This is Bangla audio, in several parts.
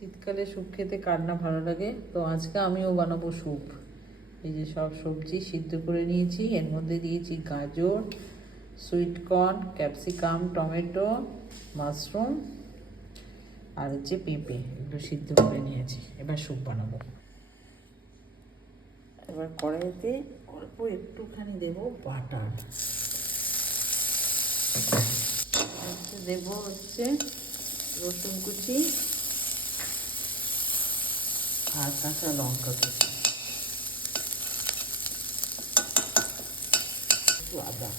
শীতকালে স্যুপ খেতে কার না ভালো লাগে, তো আজকে আমিও বানাবো স্যুপ। এই যে সব সবজি সিদ্ধ করে নিয়েছি, এর মধ্যে দিয়েছি গাজর, sweet corn, capsicum, tomato, mushroom আর হচ্ছে পেঁপে, এগুলো সিদ্ধ করে নিয়েছি। এবার স্যুপ বানাবো। এবার কড়াইতে অল্প একটুখানি দেবো বাটার, দেবো হচ্ছে রসুন কুচি আর কাঁচা লঙ্কা কুচি, একটু আদা।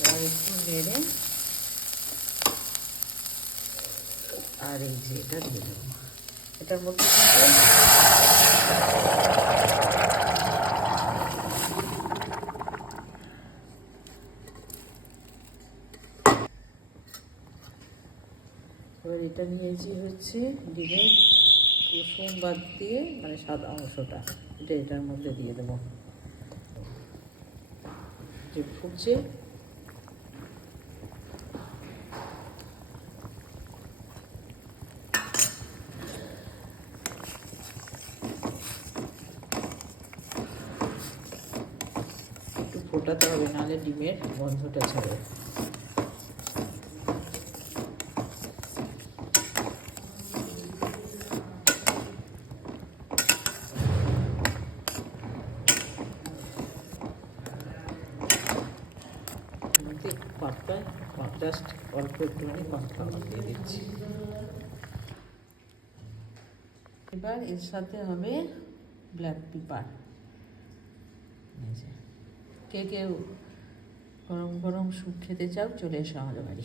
এবার একটু নেড়ে আর এই যে এটা দিয়ে দেবো। এটার মধ্যে এবার এটা নিয়েছি হচ্ছে ডিমের কুসুম বাদ দিয়ে, মানে সাদা অংশটা, এটা এটার মধ্যে দিয়ে দেবো। যে ফুটছে একটু ফোটাতে হবে, নাহলে ডিমের গন্ধটা ছাড়ে। পাতায় জাস্ট অল্প একটুখানি কর্নফ্লাওয়ার দিয়ে দিচ্ছি। এবার এর সাথে হবে ব্ল্যাক পেপার। কে কেউ গরম গরম স্যুপ খেতে চাও, চলে এসো আমাদের বাড়ি।